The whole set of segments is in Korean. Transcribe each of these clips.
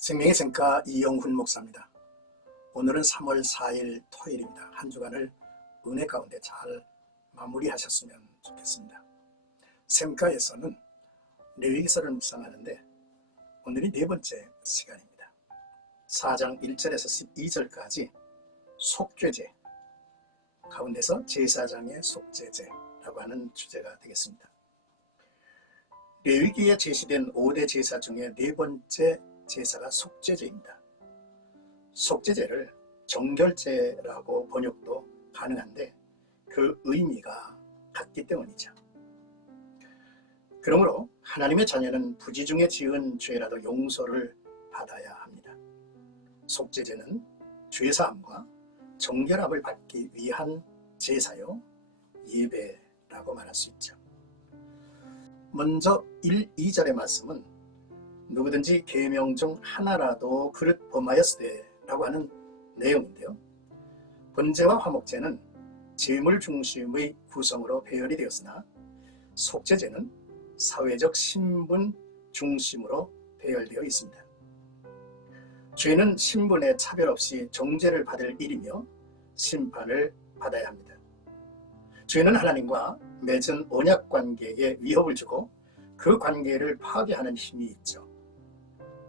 생명의 샘가 이영훈 목사입니다. 오늘은 3월 4일 토요일입니다. 한 주간을 은혜 가운데 잘 마무리하셨으면 좋겠습니다. 샘가에서는 레위기서를 묵상하는데 오늘이 네 번째 시간입니다. 4장 1절에서 12절까지 속죄제 가운데서 제사장의 속죄제라고 하는 주제가 되겠습니다. 레위기에 제시된 5대 제사 중에 네 번째 제사가 속죄제입니다. 속죄제를 정결제라고 번역도 가능한데 그 의미가 같기 때문이죠. 그러므로 하나님의 자녀는 부지 중에 지은 죄라도 용서를 받아야 합니다. 속죄제는 죄사함과 정결함을 받기 위한 제사요, 예배라고 말할 수 있죠. 먼저 1, 2절의 말씀은 누구든지 계명 중 하나라도 그릇 범하였으되 라고 하는 내용인데요. 번제와 화목제는 제물 중심의 구성으로 배열이 되었으나 속죄제는 사회적 신분 중심으로 배열되어 있습니다. 죄는 신분에 차별 없이 정죄를 받을 일이며 심판을 받아야 합니다. 죄는 하나님과 맺은 언약관계에 위협을 주고 그 관계를 파괴하는 힘이 있죠.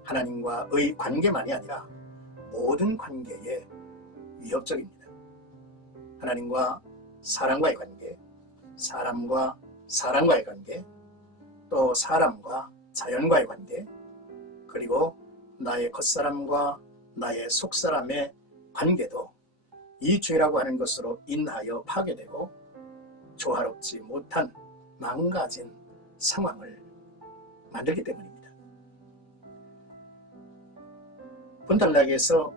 하나님과의 관계만이 아니라 모든 관계에 위협적입니다. 하나님과 사람과의 관계, 사람과 사람과의 관계, 또 사람과 자연과의 관계, 그리고 나의 겉사람과 나의 속사람의 관계도 이 죄라고 하는 것으로 인하여 파괴되고 조화롭지 못한 망가진 상황을 만들기 때문입니다. 본당락에서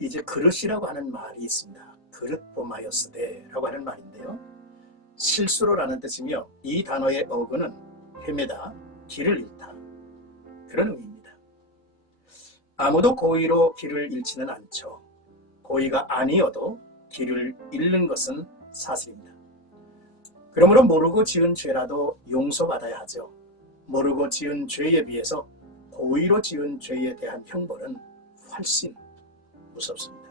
이제 그릇이라고 하는 말이 있습니다. 그릇 범하였으되 라고 하는 말인데요. 실수로라는 뜻이며 이 단어의 어근은 헤매다, 길을 잃다 그런 의미입니다. 아무도 고의로 길을 잃지는 않죠. 고의가 아니어도 길을 잃는 것은 사실입니다. 그러므로 모르고 지은 죄라도 용서받아야 하죠. 모르고 지은 죄에 비해서 고의로 지은 죄에 대한 형벌은 훨씬 무섭습니다.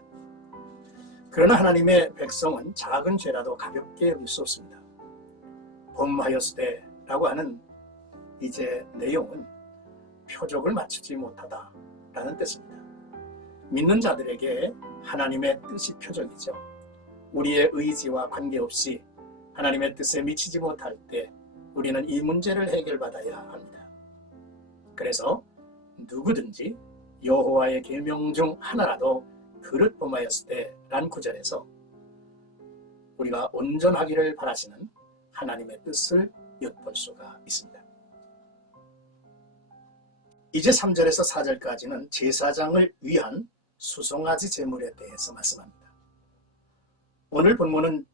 그러나 하나님의 백성은 작은 죄라도 가볍게 여길 수 없습니다. 범하였으되 라고 하는 이제 내용은 표적을 맞추지 못하다라는 뜻입니다. 믿는 자들에게 하나님의 뜻이 표적이죠. 우리의 의지와 관계없이 하나님의 뜻에 미치지 못할 때 우리는 이 문제를 해결받아야 합니다. 그래서 누구든지 여호와의 계명 중 하나라도 그릇 범하였을 때란 구절에서 우리가 온전하기를 바라시는 하나님의 뜻을 엿볼 수가 있습니다. 이제 3절에서 4절까지는 제사장을 위한 수송아지 제물에 대해서 말씀합니다. 오늘 본문은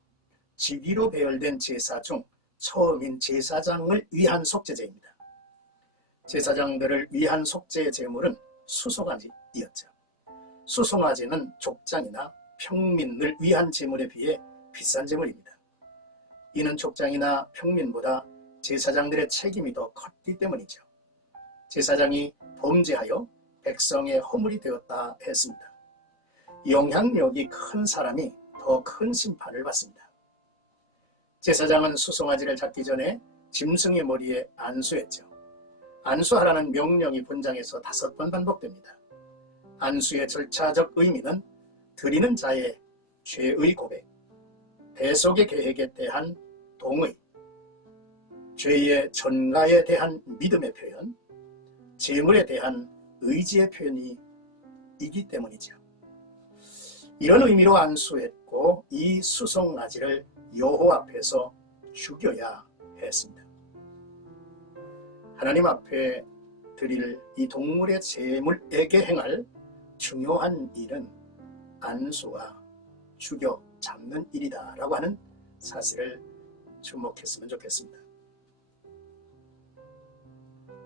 직위로 배열된 제사 중 처음인 제사장을 위한 속죄제입니다. 제사장들을 위한 속죄 제물은 수송아지였죠. 수송아지는 족장이나 평민을 위한 제물에 비해 비싼 제물입니다. 이는 족장이나 평민보다 제사장들의 책임이 더 컸기 때문이죠. 제사장이 범죄하여 백성의 허물이 되었다 했습니다. 영향력이 큰 사람이 더 큰 심판을 받습니다. 제사장은 수송아지를 잡기 전에 짐승의 머리에 안수했죠. 안수하라는 명령이 본장에서 5번 반복됩니다. 안수의 절차적 의미는 드리는 자의 죄의 고백, 대속의 계획에 대한 동의, 죄의 전가에 대한 믿음의 표현, 제물에 대한 의지의 표현이기 때문이죠. 이런 의미로 안수했고 이 수송아지를 여호와 앞에서 죽여야 했습니다. 하나님 앞에 드릴 이 동물의 제물에게 행할 중요한 일은 안수와 죽여 잡는 일이다 라고 하는 사실을 주목했으면 좋겠습니다.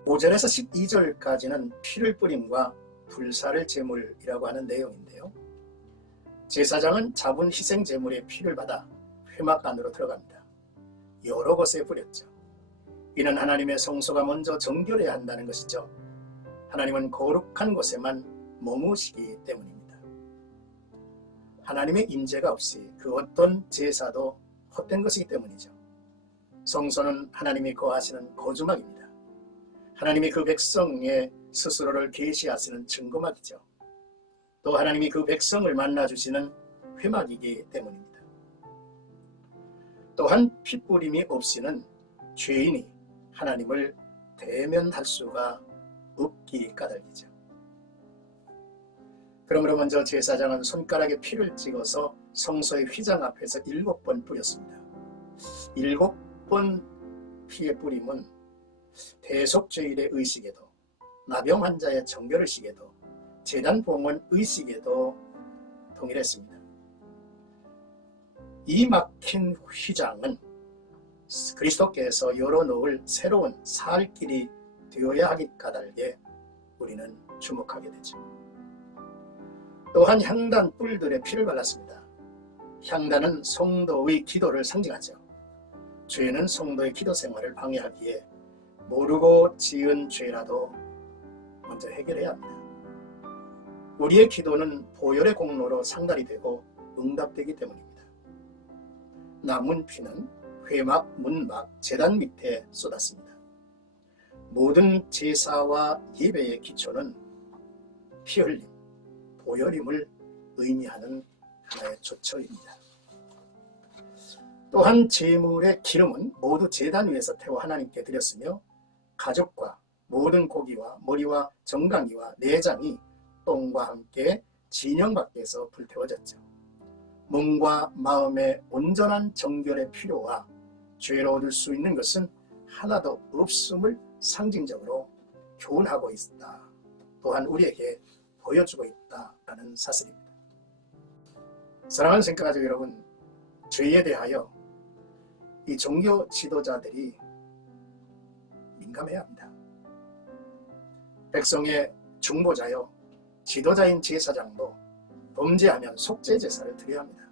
5절에서 12절까지는 피를 뿌림과 불사를 제물이라고 하는 내용인데요. 제사장은 잡은 희생 제물의 피를 받아 회막 안으로 들어갑니다. 여러 곳에 뿌렸죠. 이는 하나님의 성소가 먼저 정결해야 한다는 것이죠. 하나님은 거룩한 곳에만 머무시기 때문입니다. 하나님의 임재가 없이 그 어떤 제사도 헛된 것이기 때문이죠. 성소는 하나님이 거하시는 거주막입니다. 하나님이 그 백성의 스스로를 계시하시는 증거막이죠. 또 하나님이 그 백성을 만나주시는 회막이기 때문입니다. 또한 핏부림이 없이는 죄인이 하나님을 대면할 수가 없기 까닭이죠. 그러므로 먼저 제사장은 손가락에 피를 찍어서 성소의 휘장 앞에서 7번 뿌렸습니다. 7번 피의 뿌림은 대속죄일의 의식에도, 나병 환자의 정결의식에도, 제단봉헌 의식에도 동일했습니다. 이 막힌 휘장은 그리스도께서 열어놓을 새로운 살 길이 되어야 하기 까닭에 우리는 주목하게 되죠. 또한 향단 뿔들의 피를 발랐습니다. 향단은 성도의 기도를 상징하죠. 죄는 성도의 기도 생활을 방해하기에 모르고 지은 죄라도 먼저 해결해야 합니다. 우리의 기도는 보혈의 공로로 상달이 되고 응답되기 때문입니다. 남은 피는 회막, 문막, 제단 밑에 쏟았습니다. 모든 제사와 예배의 기초는 피 흘림, 보혈임을 의미하는 하나의 조처입니다. 또한 제물의 기름은 모두 제단 위에서 태워 하나님께 드렸으며 가죽과 모든 고기와 머리와 정강이와 내장이 똥과 함께 진영 밖에서 불태워졌죠. 몸과 마음의 온전한 정결의 필요와 죄로 얻을 수 있는 것은 하나도 없음을 상징적으로 교훈하고 있다. 또한 우리에게 보여주고 있다라는 사실입니다. 사랑하는 성가족 여러분, 죄에 대하여 이 종교 지도자들이 민감해야 합니다. 백성의 중보자요 지도자인 제사장도 범죄하면 속죄 제사를 드려야 합니다.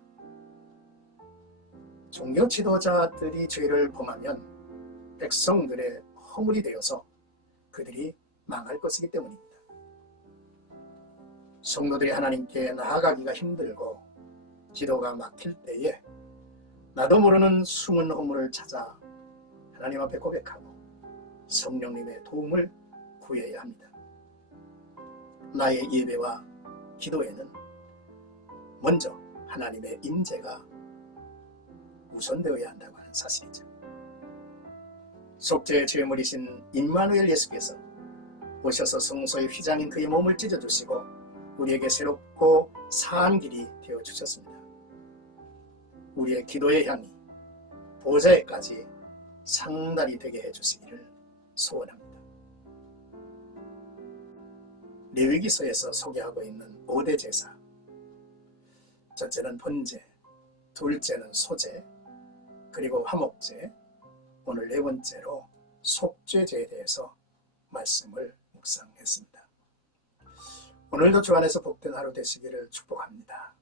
종교 지도자들이 죄를 범하면 백성들의 허물이 되어서 그들이 망할 것이기 때문입니다. 성도들이 하나님께 나아가기가 힘들고 기도가 막힐 때에 나도 모르는 숨은 허물을 찾아 하나님 앞에 고백하고 성령님의 도움을 구해야 합니다. 나의 예배와 기도에는 먼저 하나님의 임재가 우선되어야 한다고 하는 사실이죠. 속죄의 제물이신 임마누엘 예수께서 오셔서 성소의 휘장인 그의 몸을 찢어주시고 우리에게 새롭고 사한 길이 되어주셨습니다. 우리의 기도의 향이 보좌에까지 상달이 되게 해주시기를 소원합니다. 레위기서에서 소개하고 있는 5대 제사, 첫째는 번제, 둘째는 소제, 그리고 화목제, 오늘 네 번째로 속죄제에 대해서 말씀을 묵상했습니다. 오늘도 주 안에서 복된 하루 되시기를 축복합니다.